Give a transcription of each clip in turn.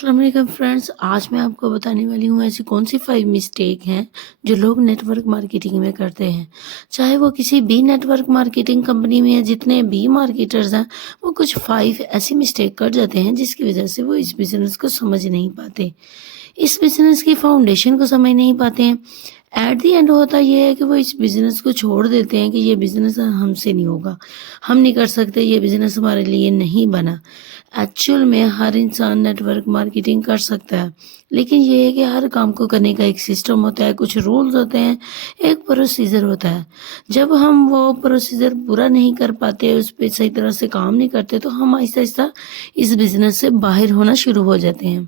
السلام علیکم فرینڈس، آج میں آپ کو بتانے والی ہوں ایسی کون سی 5 مسٹیک ہیں جو لوگ نیٹ ورک مارکیٹنگ میں کرتے ہیں۔ چاہے وہ کسی بھی نیٹ ورک مارکیٹنگ کمپنی میں یا جتنے بھی مارکیٹرز ہیں، وہ کچھ 5 ایسی مسٹیک کر جاتے ہیں جس کی وجہ سے وہ اس بزنس کو سمجھ نہیں پاتے، اس بزنس کی فاؤنڈیشن کو سمجھ نہیں پاتے ہیں۔ ایٹ دی اینڈ ہوتا یہ ہے کہ وہ اس بزنس کو چھوڑ دیتے ہیں کہ یہ بزنس ہم سے نہیں ہوگا، ہم نہیں کر سکتے، یہ بزنس ہمارے لیے نہیں بنا۔ ایکچوئل میں ہر انسان نیٹ ورک مارکیٹنگ کر سکتا ہے، لیکن یہ ہے کہ ہر کام کو کرنے کا ایک سسٹم ہوتا ہے، کچھ رولز ہوتے ہیں، ایک پروسیجر ہوتا ہے۔ جب ہم وہ پروسیجر پورا نہیں کر پاتے، اس پہ صحیح طرح سے کام نہیں کرتے، تو ہم آہستہ آہستہ اس بزنس سے باہر ہونا شروع ہو جاتے ہیں۔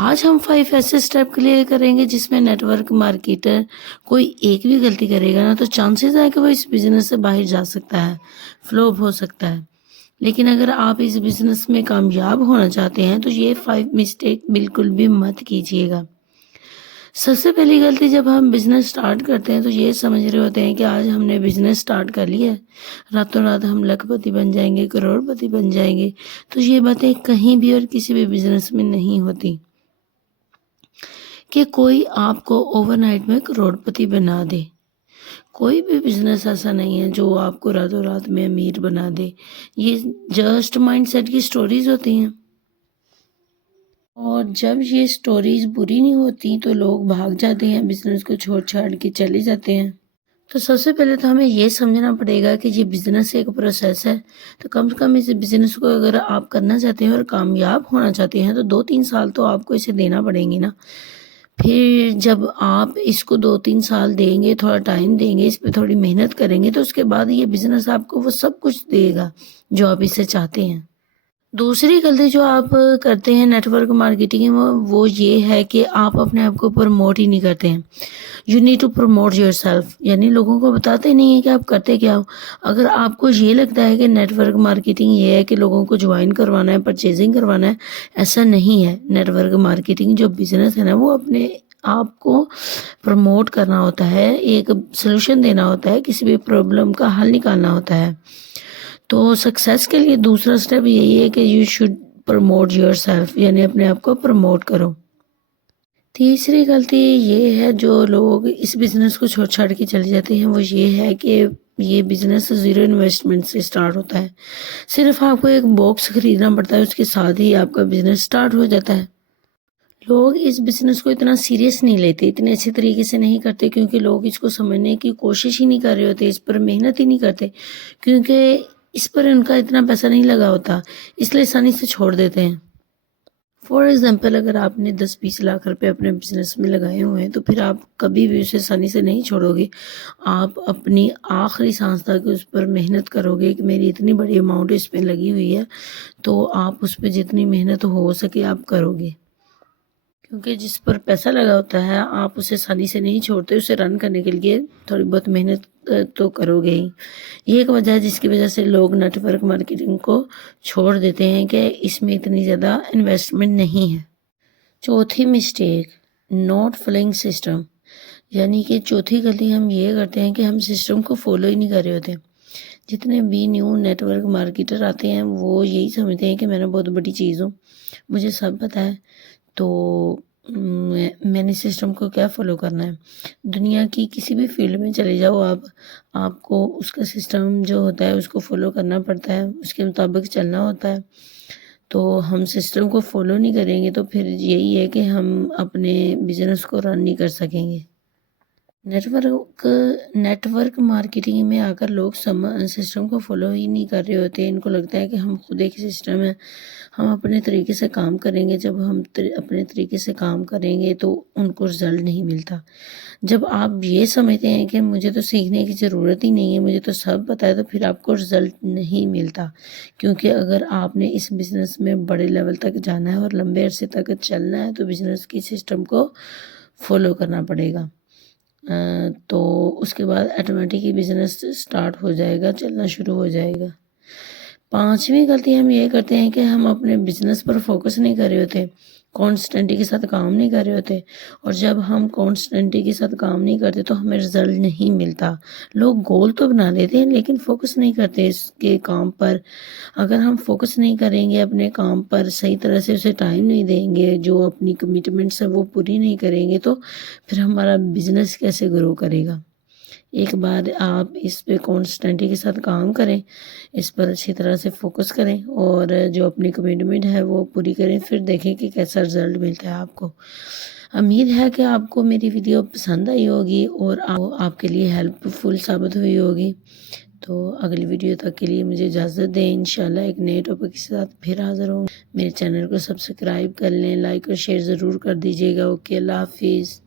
آج ہم 5 ایسے اسٹیپ کلیئر کریں گے جس میں نیٹ ورک مارکیٹر کوئی ایک بھی غلطی کرے گا نا تو چانسز ہے کہ وہ اس بزنس سے باہر جا سکتا ہے، فلوپ ہو سکتا ہے۔ لیکن اگر آپ اس بزنس میں کامیاب ہونا چاہتے ہیں تو یہ 5 مسٹیک بالکل بھی مت کیجیے گا۔ سب سے پہلی غلطی جب ہم بزنس سٹارٹ کرتے ہیں تو یہ سمجھ رہے ہوتے ہیں کہ آج ہم نے بزنس سٹارٹ کر لیا ہے، راتوں رات ہم لاکھ پتی بن جائیں گے، کروڑ پتی بن جائیں گے۔ تو یہ باتیں کہیں بھی اور کسی بھی بزنس میں نہیں ہوتی کہ کوئی آپ کو اوور نائٹ میں کروڑ پتی بنا دے۔ کوئی بھی بزنس ایسا نہیں ہے جو آپ کو راتوں رات میں امیر بنا دے، یہ جسٹ مائنڈ سیٹ کی سٹوریز ہوتی ہیں، اور جب یہ سٹوریز بری نہیں ہوتی تو لوگ بھاگ جاتے ہیں، بزنس کو چھوڑ چھاڑ کے چلے جاتے ہیں۔ تو سب سے پہلے تو ہمیں یہ سمجھنا پڑے گا کہ یہ بزنس ایک پروسیس ہے، تو کم سے کم اس بزنس کو اگر آپ کرنا چاہتے ہیں اور کامیاب ہونا چاہتے ہیں تو 2-3 سال تو آپ کو اسے دینا پڑیں گے نا۔ پھر جب آپ اس کو 2-3 سال دیں گے، تھوڑا ٹائم دیں گے، اس پہ تھوڑی محنت کریں گے، تو اس کے بعد یہ بزنس آپ کو وہ سب کچھ دے گا جو آپ اس سے چاہتے ہیں۔ دوسری غلطی جو آپ کرتے ہیں نیٹ ورک مارکیٹنگ میں وہ یہ ہے کہ آپ اپنے آپ کو پروموٹ ہی نہیں کرتے ہیں۔ You need to promote yourself, یعنی لوگوں کو بتاتے نہیں ہیں کہ آپ کرتے کیا ہو۔ اگر آپ کو یہ لگتا ہے کہ نیٹ ورک مارکیٹنگ یہ ہے کہ لوگوں کو جوائن کروانا ہے، پرچیزنگ کروانا ہے، ایسا نہیں ہے۔ نیٹ ورک مارکیٹنگ جو بزنس ہے نا، وہ اپنے آپ کو پروموٹ کرنا ہوتا ہے، ایک سلوشن دینا ہوتا ہے، کسی بھی پرابلم کا حل نکالنا ہوتا ہے۔ تو سکسیس کے لیے دوسرا سٹیپ یہی ہے کہ you should promote yourself, یعنی اپنے آپ کو پروموٹ کرو۔ تیسری غلطی یہ ہے جو لوگ اس بزنس کو چھوڑ چھاڑ کے چلے جاتے ہیں، وہ یہ ہے کہ یہ بزنس 0 انویسٹمنٹ سے سٹارٹ ہوتا ہے۔ صرف آپ کو ایک باکس خریدنا پڑتا ہے، اس کے ساتھ ہی آپ کا بزنس سٹارٹ ہو جاتا ہے۔ لوگ اس بزنس کو اتنا سیریس نہیں لیتے، اتنے اچھے طریقے سے نہیں کرتے، کیونکہ لوگ اس کو سمجھنے کی کوشش ہی نہیں کر رہے ہوتے، اس پر محنت ہی نہیں کرتے، کیونکہ اس پر ان کا اتنا پیسہ نہیں لگا ہوتا، اس لیے آسانی سے چھوڑ دیتے ہیں۔ فار ایگزامپل، اگر آپ نے 10-20 لاکھ روپے اپنے بزنس میں لگائے ہوئے ہیں تو پھر آپ کبھی بھی اسے آسانی سے نہیں چھوڑو گے۔ آپ اپنی آخری سانس تک اس پر محنت کرو گے کہ میری اتنی بڑی اماؤنٹ اس پہ لگی ہوئی ہے، تو آپ اس پہ جتنی محنت ہو سکے آپ کرو گے، کیونکہ جس پر پیسہ لگا ہوتا ہے آپ اسے آسانی سے نہیں چھوڑتے، اسے رن کرنے کے لیے تھوڑی بہت محنت تو کرو گے ہی۔ یہ ایک وجہ ہے جس کی وجہ سے لوگ نیٹ ورک مارکیٹنگ کو چھوڑ دیتے ہیں کہ اس میں اتنی زیادہ انویسٹمنٹ نہیں ہے۔ چوتھی مسٹیک، ناٹ فالوئنگ سسٹم، یعنی کہ چوتھی غلطی ہم یہ کرتے ہیں کہ ہم سسٹم کو فالو ہی نہیں کر رہے ہوتے۔ جتنے بھی نیو نیٹ ورک مارکیٹر آتے ہیں وہ یہی سمجھتے ہیں کہ میں نے بہت بڑی چیز ہوں، مجھے سب پتہ ہے، تو میں نے سسٹم کو کیا فالو کرنا ہے۔ دنیا کی کسی بھی فیلڈ میں چلے جاؤ آپ کو اس کا سسٹم جو ہوتا ہے اس کو فالو کرنا پڑتا ہے، اس کے مطابق چلنا ہوتا ہے۔ تو ہم سسٹم کو فالو نہیں کریں گے تو پھر یہی ہے کہ ہم اپنے بزنس کو رن نہیں کر سکیں گے۔ نیٹ ورک مارکیٹنگ میں آ کر لوگ سسٹم کو فالو ہی نہیں کر رہے ہوتے، ان کو لگتا ہے کہ ہم خود ایک سسٹم ہے، ہم اپنے طریقے سے کام کریں گے۔ جب ہم اپنے طریقے سے کام کریں گے تو ان کو رزلٹ نہیں ملتا۔ جب آپ یہ سمجھتے ہیں کہ مجھے تو سیکھنے کی ضرورت ہی نہیں ہے، مجھے تو سب پتہ ہے، تو پھر آپ کو رزلٹ نہیں ملتا، کیونکہ اگر آپ نے اس بزنس میں بڑے لیول تک جانا ہے اور لمبے عرصے تک چلنا ہے تو بزنس کی سسٹم کو فالو کرنا پڑے گا، تو اس کے بعد آٹومیٹک بزنس سٹارٹ ہو جائے گا، چلنا شروع ہو جائے گا۔ پانچویں غلطی ہم یہ کرتے ہیں کہ ہم اپنے بزنس پر فوکس نہیں کر رہے ہوتے، کانسٹنٹی کے ساتھ کام نہیں کر رہے ہوتے، اور جب ہم کانسٹنٹی کے ساتھ کام نہیں کرتے تو ہمیں رزلٹ نہیں ملتا۔ لوگ گول تو بنا لیتے ہیں لیکن فوکس نہیں کرتے اس کے کام پر۔ اگر ہم فوکس نہیں کریں گے اپنے کام پر، صحیح طرح سے اسے ٹائم نہیں دیں گے، جو اپنی کمٹمنٹس ہے وہ پوری نہیں کریں گے، تو پھر ہمارا بزنس کیسے گرو کرے گا؟ ایک بار آپ اس پہ کانسٹنٹی کے ساتھ کام کریں، اس پر اچھی طرح سے فوکس کریں اور جو اپنی کمٹمنٹ ہے وہ پوری کریں، پھر دیکھیں کہ کیسا رزلٹ ملتا ہے آپ کو۔ امید ہے کہ آپ کو میری ویڈیو پسند آئی ہوگی اور آپ کے لیے ہیلپ فل ثابت ہوئی ہوگی۔ تو اگلی ویڈیو تک کے لیے مجھے اجازت دیں، انشاءاللہ ایک نئے ٹاپک کے ساتھ پھر حاضر ہوں۔ میرے چینل کو سبسکرائب کر لیں، لائک اور شیئر ضرور کر دیجیے گا۔ اوکے، اللہ حافظ۔